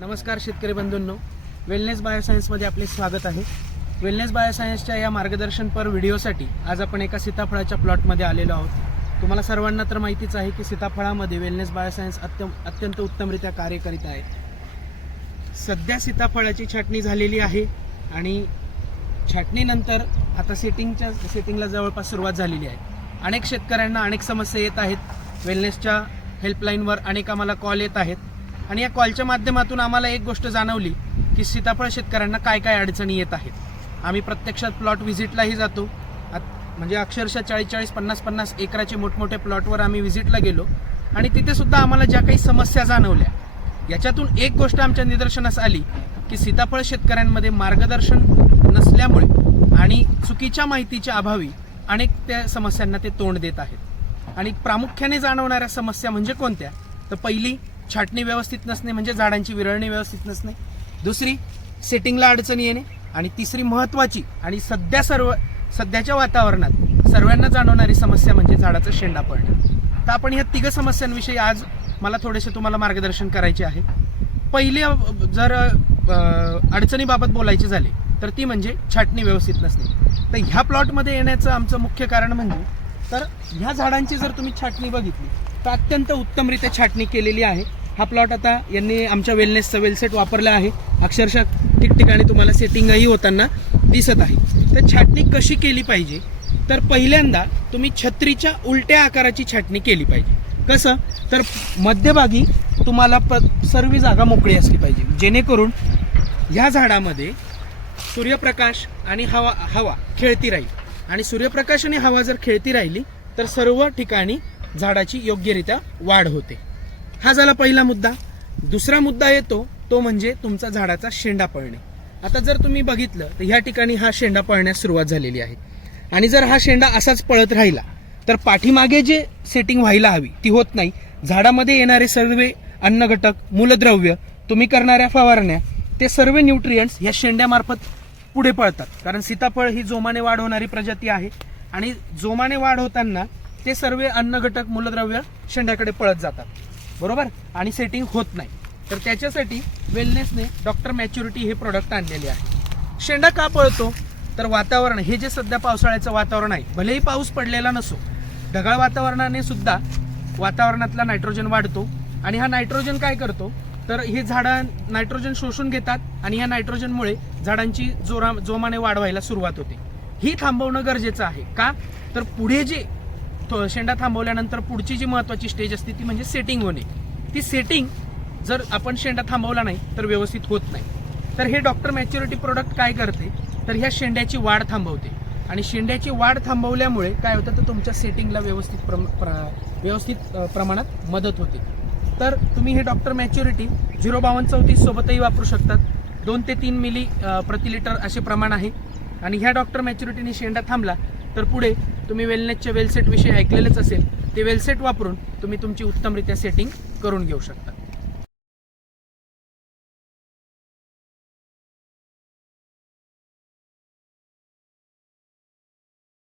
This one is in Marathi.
नमस्कार शेतकरी बंधूंनो. वेलनेस बायोसायन्समध्ये आपले स्वागत आहे. वेलनेस बायोसायन्सच्या या मार्गदर्शनपर व्हिडिओसाठी आज आपण एका सीताफळाच्या प्लॉटमध्ये आलेलो आहोत. तुम्हाला सर्वांना तर माहितीच आहे की सीताफळामध्ये वेलनेस बायोसायन्स अत्यंत अत्यंत उत्तमरित्या कार्य करीत आहे. सध्या सीताफळाची छाटणी झालेली आहे आणि छाटणीनंतर आता सेटिंगच्या सेटिंगला जवळपास सुरुवात झालेली आहे. अनेक शेतकऱ्यांना अनेक समस्या येत आहेत. वेलनेसच्या हेल्पलाईनवर अनेक आम्हाला कॉल येत आहेत. आणि या कॉलच्या माध्यमातून आम्हाला एक गोष्ट जाणवली की सीताफळ शेतकऱ्यांना काय काय अडचणी येत आहेत. आम्ही प्रत्यक्षात प्लॉट व्हिजिटलाही जातो. आत- म्हणजे अक्षरशः चाळीस चाळीस पन्नास पन्नास एकराचे मोठमोठे प्लॉटवर आम्ही व्हिजिटला गेलो. आणि तिथेसुद्धा आम्हाला ज्या काही समस्या जाणवल्या याच्यातून एक गोष्ट आमच्या निदर्शनास आली की सीताफळ शेतकऱ्यांमध्ये मार्गदर्शन नसल्यामुळे आणि चुकीच्या माहितीच्या अभावी अनेक त्या समस्यांना ते तोंड देत आहेत. आणि प्रामुख्याने जाणवणाऱ्या समस्या म्हणजे कोणत्या? तर पहिली छाटणी व्यवस्थित नसणे म्हणजे झाडांची विरळणी व्यवस्थित नसणे. दुसरी सेटिंगला अडचणी येणे. आणि तिसरी महत्त्वाची आणि सध्या सर्व सध्याच्या वातावरणात सर्वांना जाणवणारी समस्या म्हणजे झाडाचं शेंडा पडणे. तर आपण ह्या तिघ समस्यांविषयी आज मला थोडेसे तुम्हाला मार्गदर्शन करायचे आहे. पहिले जर अडचणीबाबत बोलायचे झाले तर ती म्हणजे छाटणी व्यवस्थित नसणे. तर ह्या प्लॉटमध्ये येण्याचं आमचं मुख्य कारण म्हणजे तर ह्या झाडांची जर तुम्ही छाटणी बघितली तर अत्यंत उत्तमरित्या छाटणी केलेली आहे. हा प्लॉट आता यांनी आमच्या वेलनेसचं वेलसेट वापरला आहे. अक्षरशः ठिकठिकाणी तुम्हाला सेटिंगही होताना दिसत आहे. तर छाटणी कशी केली पाहिजे? तर पहिल्यांदा तुम्ही छत्रीच्या उलट्या आकाराची छाटणी केली पाहिजे. कसं? तर मध्यभागी तुम्हाला प सर्व जागा मोकळी असली पाहिजे. जेणेकरून ह्या झाडामध्ये सूर्यप्रकाश आणि हवा हवा खेळती राहील. आणि सूर्यप्रकाश आणि हवा जर खेळती राहिली तर सर्व ठिकाणी झाडाची योग्यरित्या वाढ होते. हा झाला पहिला मुद्दा. दुसरा मुद्दा येतो तो म्हणजे तुमचा झाडाचा शेंडा पळणे. आता जर तुम्ही बघितलं तर ह्या ठिकाणी हा शेंडा पळण्यास सुरुवात झालेली आहे. आणि जर हा शेंडा असाच पळत राहिला तर पाठीमागे जे सेटिंग व्हायला हवी ती होत नाही. झाडामध्ये येणारे सर्व अन्न घटक मूलद्रव्य तुम्ही करणाऱ्या फवारण्या ते सर्व न्यूट्रियंट्स या शेंड्यामार्फत पुढे पळतात. कारण सीताफळ ही जोमाने वाढ होणारी प्रजाती आहे. आणि जोमाने वाढ होताना ते सर्व अन्न घटक मूलद्रव्य शेंड्याकडे पळत जातात. बरोबर? आणि सेटिंग होत नाही. तर त्याच्यासाठी वेलनेसने डॉक्टर मॅच्युरिटी हे प्रोडक्ट आणलेले आहे. शेंडा का पळतो? तर वातावरण हे जे सध्या पावसाळ्याचं वातावरण आहे भलेही पाऊस पडलेला नसो ढगाळ वातावरणाने सुद्धा वातावरणातला नायट्रोजन वाढतो. आणि हा नायट्रोजन काय करतो? तर हे झाडं नायट्रोजन शोषून घेतात आणि या नायट्रोजनमुळे झाडांची जोरा जोमाने वाढवायला सुरुवात होते. ही थांबवणं गरजेचं आहे. का? तर पुढे जे तो शेंडा थांबवल्यानंतर पुढची जी महत्वाची स्टेज असते ती म्हणजे सेटिंग होणे. ती सेटिंग जर आपण शेंडा थांबवला नाही तर व्यवस्थित होत नाही. तर हे डॉक्टर मॅच्युरिटी प्रोडक्ट काय करते? तर ह्या शेंड्याची वाढ थांबवते. आणि शेंड्याची वाढ थांबवल्यामुळे काय होतं? तर तुमच्या सेटिंगला व्यवस्थित प्रम प्र- व्यवस्थित प्रमाणात मदत होते. तर तुम्ही हे डॉक्टर मॅच्युरिटी झिरो बावन्न चौतीस सोबतही वापरू शकतात. दोन ते तीन मिली प्रति लिटर असे प्रमाण आहे. आणि ह्या डॉक्टर मॅच्युरिटीने शेंडा थांबला तर पुढे तुम्ही वेलनेसच्या वेलसेटविषयी ऐकलेलंच असेल ते वेलसेट वापरून तुम्ही तुमची उत्तमरित्या सेटिंग करून घेऊ शकता.